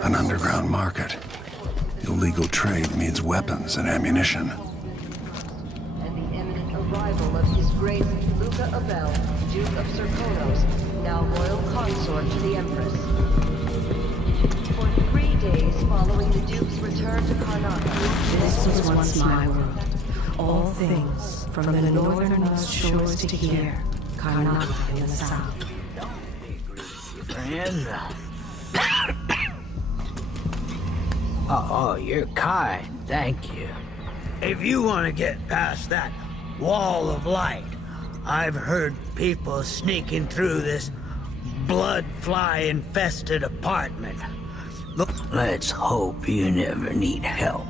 An underground market. Illegal trade means weapons and ammunition. And the imminent arrival of His Grace Luca Abel, Duke of Serkonos, now royal consort to the Empress. For 3 days following the Duke's return to Karnataka, This was once my world. All things, from the northernmost shores to here, Karnataka in the south. Friend. Oh, you're kind. Thank you. If you want to get past that wall of light, I've heard people sneaking through this blood-fly-infested apartment. Look, let's hope you never need help.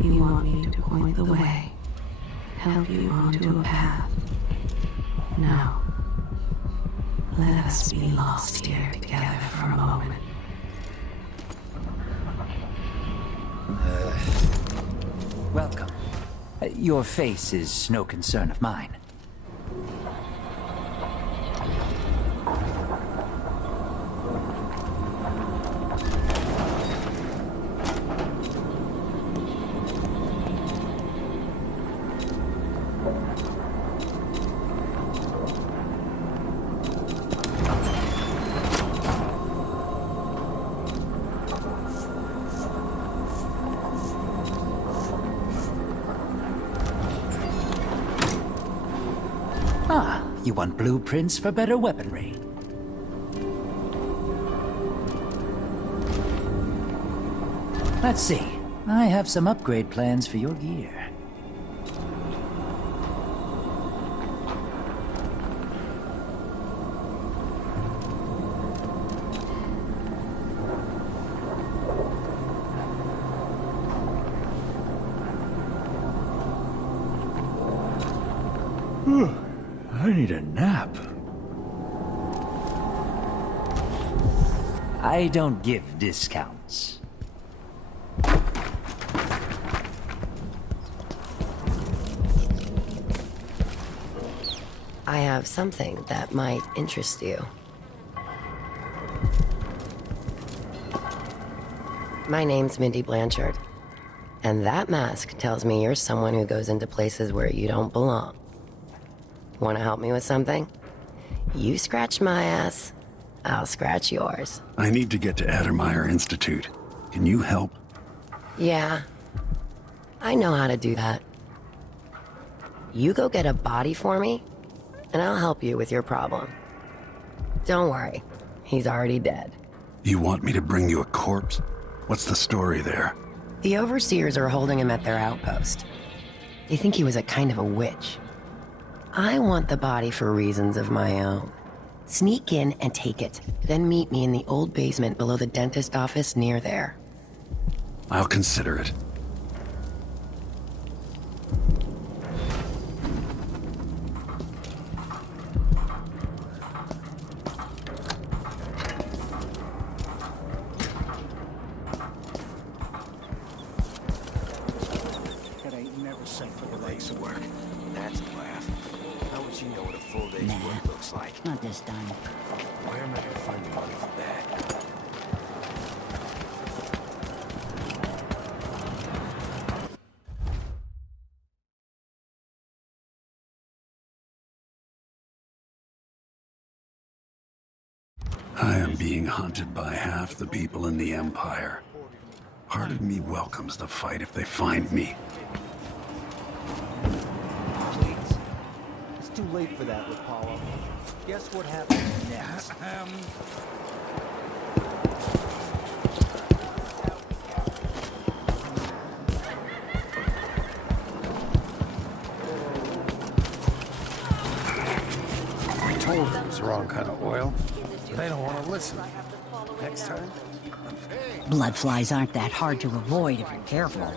You want me to point the way, help you onto a path. No. Let us be lost here together for a moment. Welcome. Your face is no concern of mine. Ah, you want blueprints for better weaponry. Let's see. I have some upgrade plans for your gear. I need a nap. I don't give discounts. I have something that might interest you. My name's Mindy Blanchard, and that mask tells me you're someone who goes into places where you don't belong. Want to help me with something? You scratch my ass, I'll scratch yours. I need to get to Addermeyer Institute. Can you help? Yeah, I know how to do that. You go get a body for me, and I'll help you with your problem. Don't worry, he's already dead. You want me to bring you a corpse? What's the story there? The overseers are holding him at their outpost. They think he was a kind of a witch. I want the body for reasons of my own. Sneak in and take it, then meet me in the old basement below the dentist office near there. I'll consider it. It ain't never sent for the legs of work. That's a laugh. How would you know what a full day's work looks like? Not this time. Where am I gonna find the money for that? I am being hunted by half the people in the Empire. Part of me welcomes the fight if they find me. too late for that, Apollo. Guess what happens next? I told them it was the wrong kind of oil. They don't want to listen. Next time. Bloodflies aren't that hard to avoid if you're careful.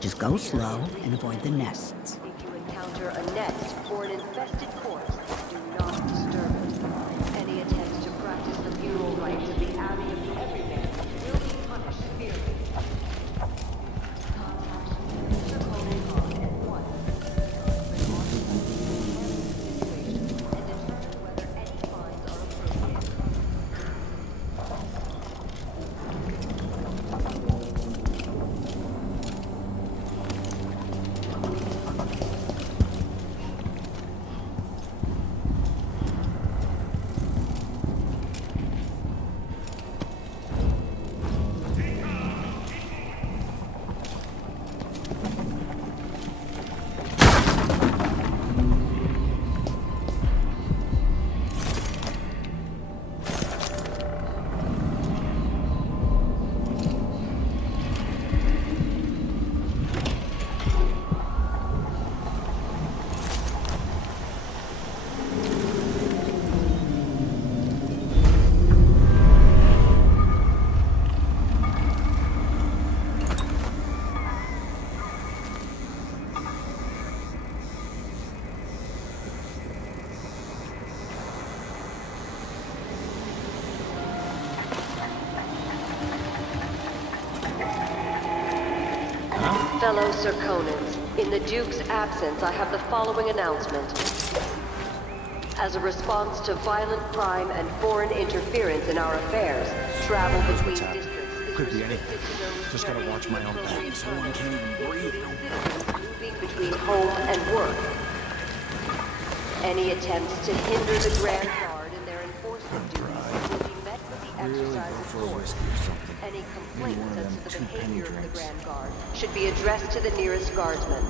Just go slow and avoid the nests. If you encounter a nest or an infested corpse, do not disturb it. Any attempts to practice the funeral rites of the Abbey of Everyman will be punished severely. Contact Sir Conan at once. Report the situation and determine whether any fines are appropriate. Fellow Sir Conans, in the Duke's absence, I have the following announcement. As a response to violent crime and foreign interference in our affairs, travel between districts is Could be restricted anything. to those Just gotta watch my own back so one can't even breathe. citizens moving between home and work. Any attempts to hinder the Grand Guard in their enforcement duties will be met with the exercise of force. Any complaints as to the behavior of the Grand Guard should be addressed to the nearest guardsman.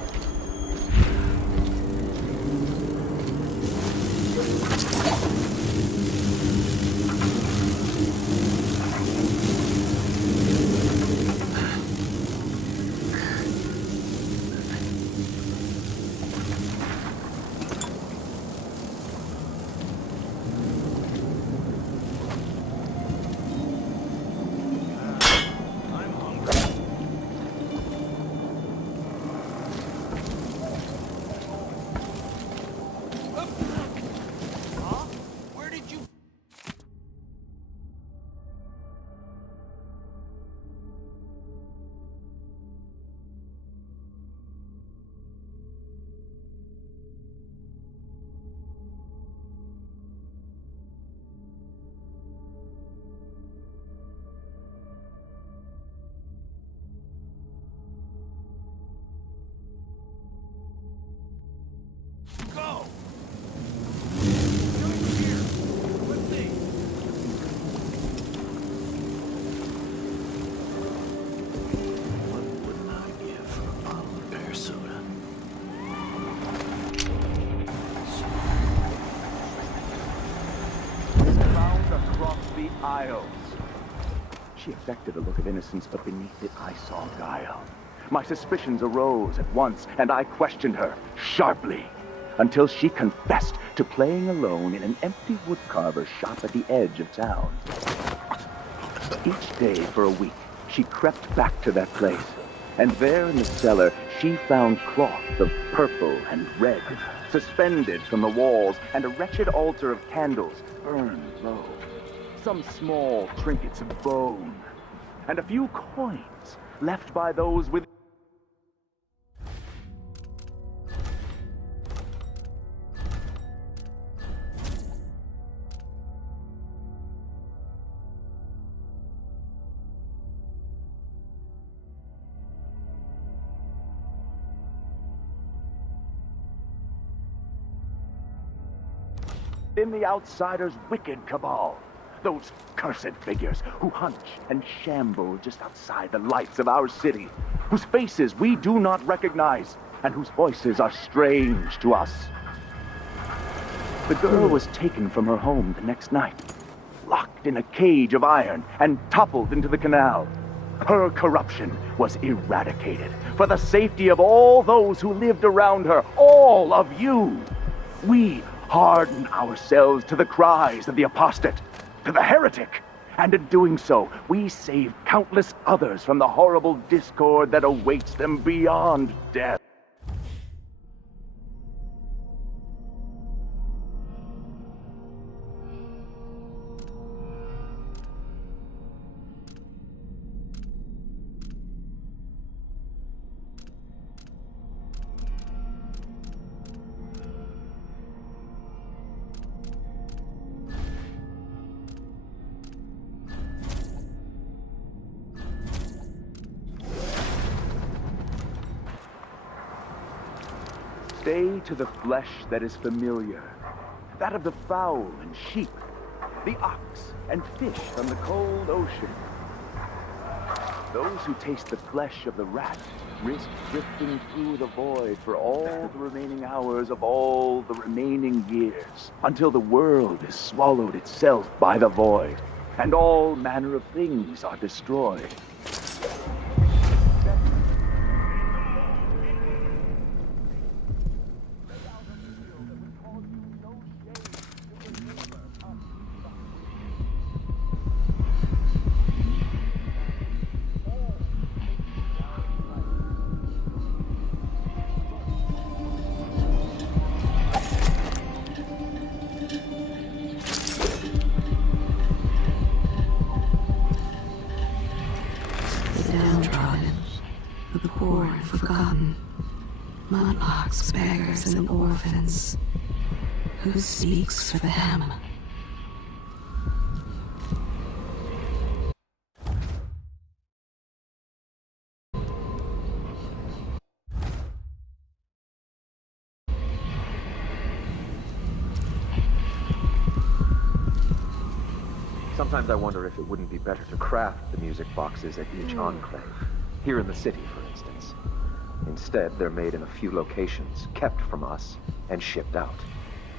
Go! What wouldn't I give for a bottle of pear soda? Found across the aisles. She affected a look of innocence, but beneath it I saw guile. My suspicions arose at once, and I questioned her sharply, until she confessed to playing alone in an empty woodcarver's shop at the edge of town. Each day for a week, she crept back to that place, and there in the cellar, she found cloth of purple and red, suspended from the walls, and a wretched altar of candles burned low. Some small trinkets of bone, and a few coins left by those with. In the outsider's wicked cabal. Those cursed figures who hunch and shamble just outside the lights of our city, whose faces we do not recognize, and whose voices are strange to us. The girl was taken from her home the next night, locked in a cage of iron, and toppled into the canal. Her corruption was eradicated for the safety of all those who lived around her, all of you. We harden ourselves to the cries of the apostate, to the heretic, and in doing so, we save countless others from the horrible discord that awaits them beyond death. Stay to the flesh that is familiar, that of the fowl and sheep, the ox and fish from the cold ocean. Those who taste the flesh of the rat risk drifting through the void for all the remaining hours of all the remaining years, until the world is swallowed itself by the void, and all manner of things are destroyed. The poor and forgotten, mudlarks, beggars, and orphans. Who speaks for them? Sometimes I wonder if it wouldn't be better to craft the music boxes at each enclave. Here in the city, for instance. Instead, they're made in a few locations, kept from us, and shipped out.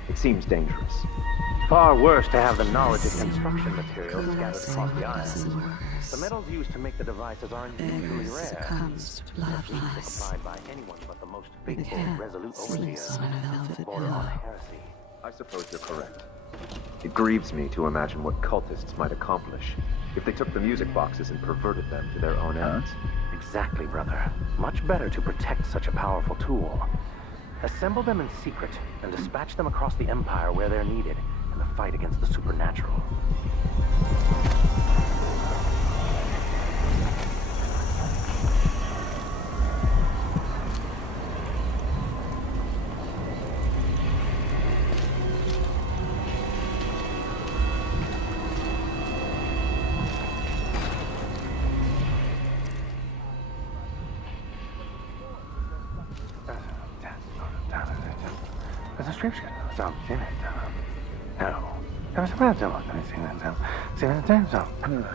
It seems dangerous. Far worse to have the knowledge of construction materials scattered across the island. The metals used to make the devices are unusually rare. Succumbs to blood lies. Supplied by anyone but the most faithful and resolute overseer. Sleeps on a velvet Border on pillow. heresy. I suppose you're correct. It grieves me to imagine what cultists might accomplish if they took the music boxes and perverted them to their own ends. Exactly, brother. Much better to protect such a powerful tool. Assemble them in secret and dispatch them across the Empire where they're needed in the fight against the supernatural. No.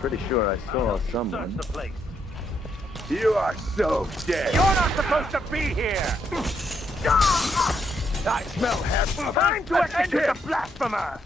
Pretty sure I saw someone. Search the place. You are so dead. You're not supposed to be here! I smell heaven. Time to execute the blasphemer!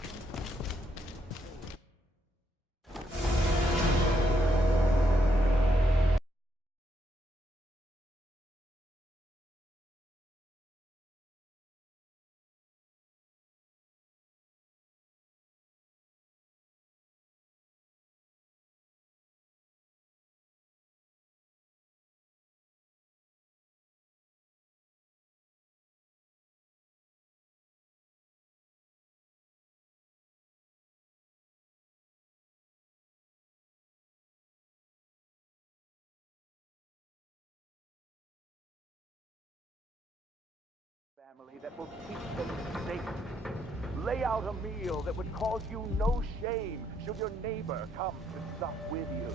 that will keep them safe. Lay out a meal that would cause you no shame should your neighbor come to sup with you.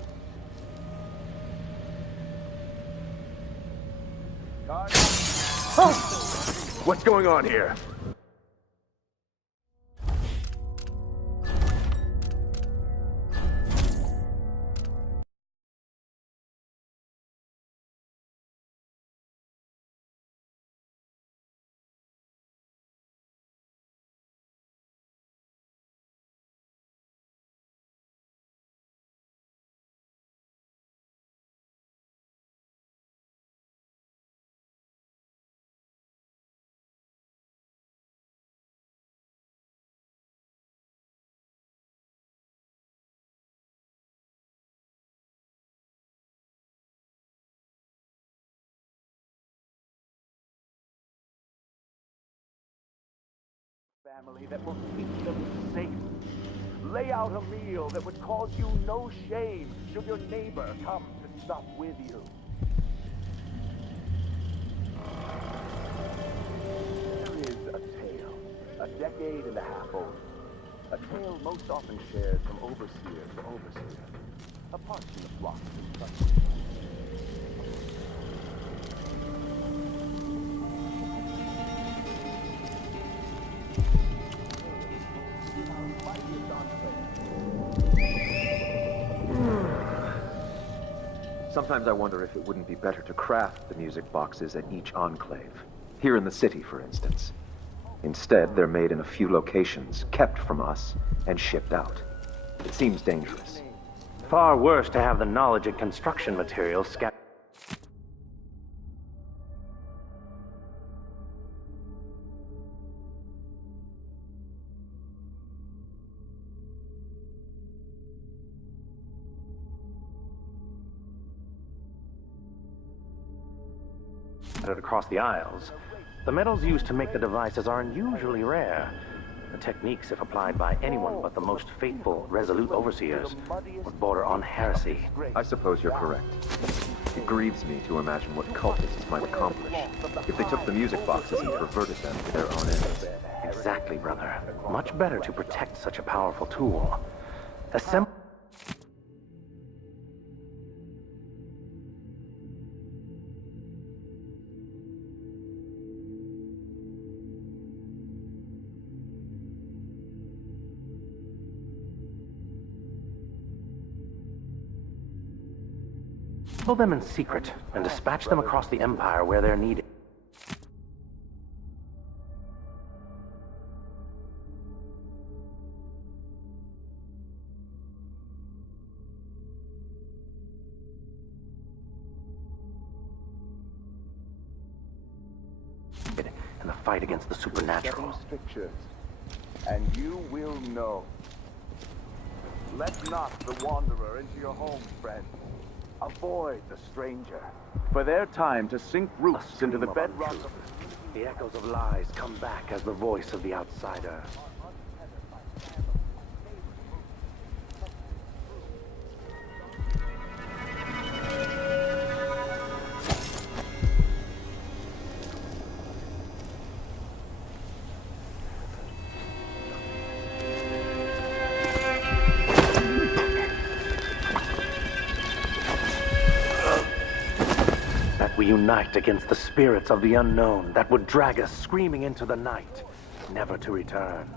What's going on here? Family that will keep them safe. Lay out a meal that would cause you no shame should your neighbor come to sup with you. There is a tale, a decade and a half old. A tale most often shared from overseer to overseer, apart from the flock and such. Sometimes I wonder if it wouldn't be better to craft the music boxes at each enclave. Here in the city, for instance. Instead, they're made in a few locations, kept from us, and shipped out. It seems dangerous. Far worse to have the knowledge and construction materials scattered. Across the aisles. The metals used to make the devices are unusually rare. The techniques, if applied by anyone but the most faithful, resolute overseers, would border on heresy. I suppose you're correct. It grieves me to imagine what cultists might accomplish if they took the music boxes and perverted them to their own ends. Exactly, brother. Much better to protect such a powerful tool. Assemble. Them in secret and dispatch them across the Empire where they're needed. In the fight against the supernatural. Strictures, and you will know. Let not the wanderer into your home, friend. Avoid the stranger, for their time to sink roots into the bedrock of the echoes of lies come back as the voice of the outsider. We unite against the spirits of the unknown that would drag us screaming into the night, never to return.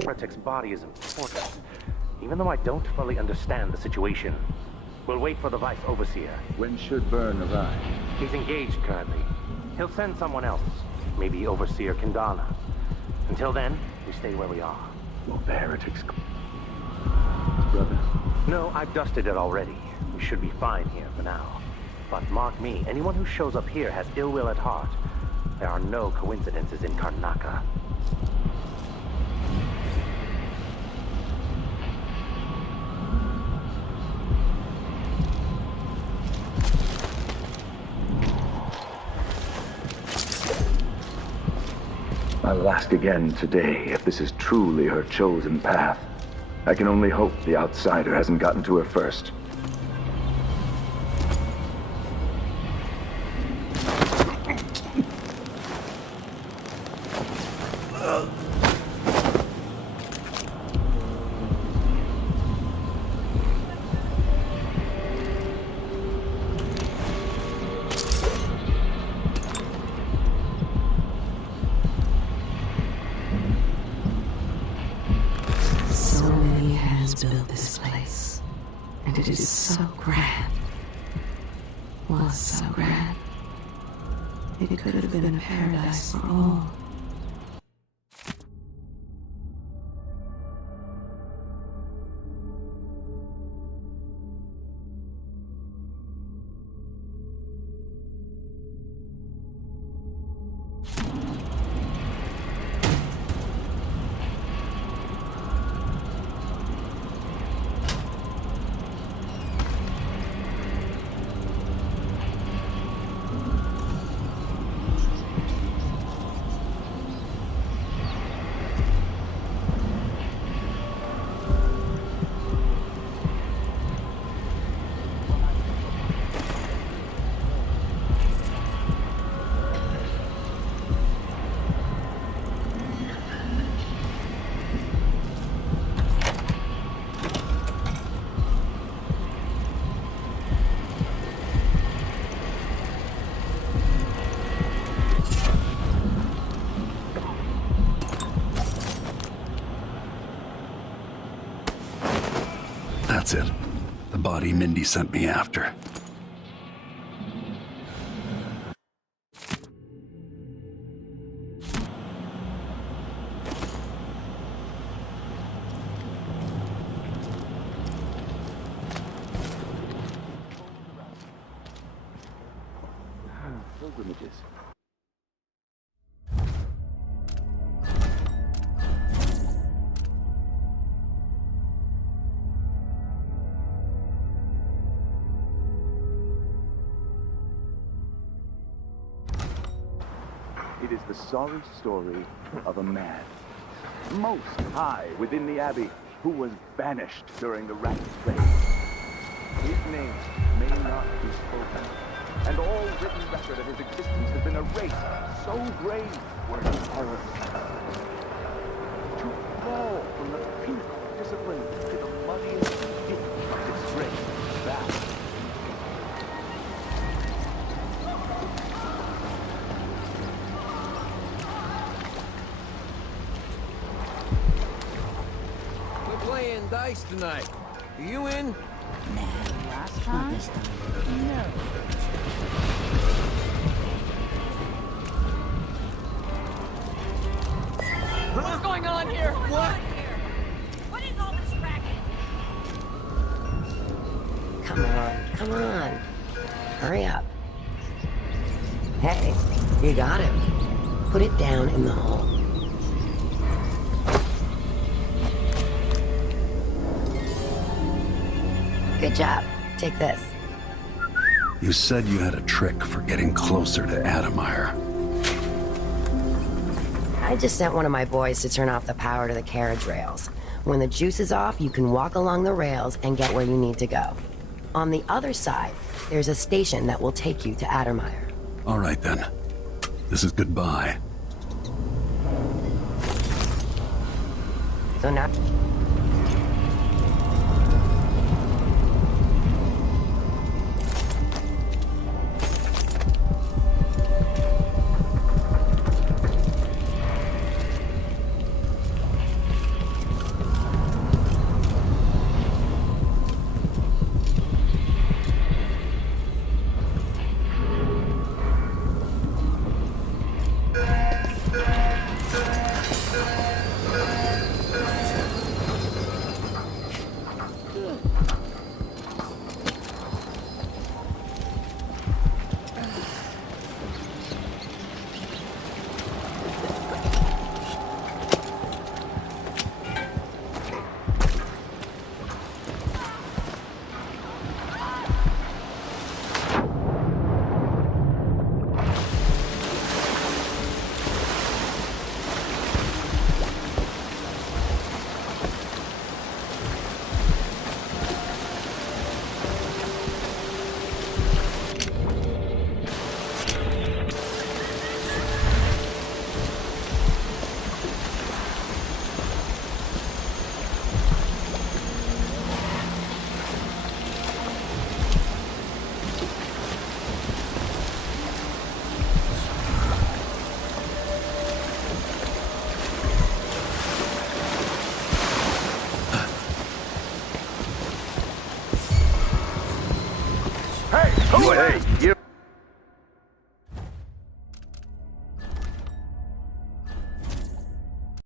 heretic's body is important, even though I don't fully understand the situation. We'll wait for the Vice Overseer. When should Byrne arrive? He's engaged currently. He'll send someone else, maybe Overseer Kendala. Until then, we stay where we are. Won't the heretics... brother? No, I've dusted it already. We should be fine here for now. But mark me, anyone who shows up here has ill will at heart. There are no coincidences in Karnaka. I'll ask again today if this is truly her chosen path. I can only hope the outsider hasn't gotten to her first. Built this place, and it is so grand. Was so grand. It could have been a paradise for all. That's it. The body Mindy sent me after. Pilgrimages. It is the sorry story of a man, most high within the Abbey, who was banished during the Rat Plague. His name may not be spoken, and all written record of his existence has been erased. So grave were his horrors. To fall from the peak of discipline to the muddiest pit of disgrace, that playing dice tonight. Are you in? Nah, not this time. No. What's going on here? What? What is all this racket? Come on. Hurry up. Hey, you got him. Put it down in the hole. Good job. Take this. You said you had a trick for getting closer to Adamire. I just sent one of my boys to turn off the power to the carriage rails. When the juice is off, you can walk along the rails and get where you need to go. On the other side, there's a station that will take you to Adamire. All right then. This is goodbye. So now... Hey,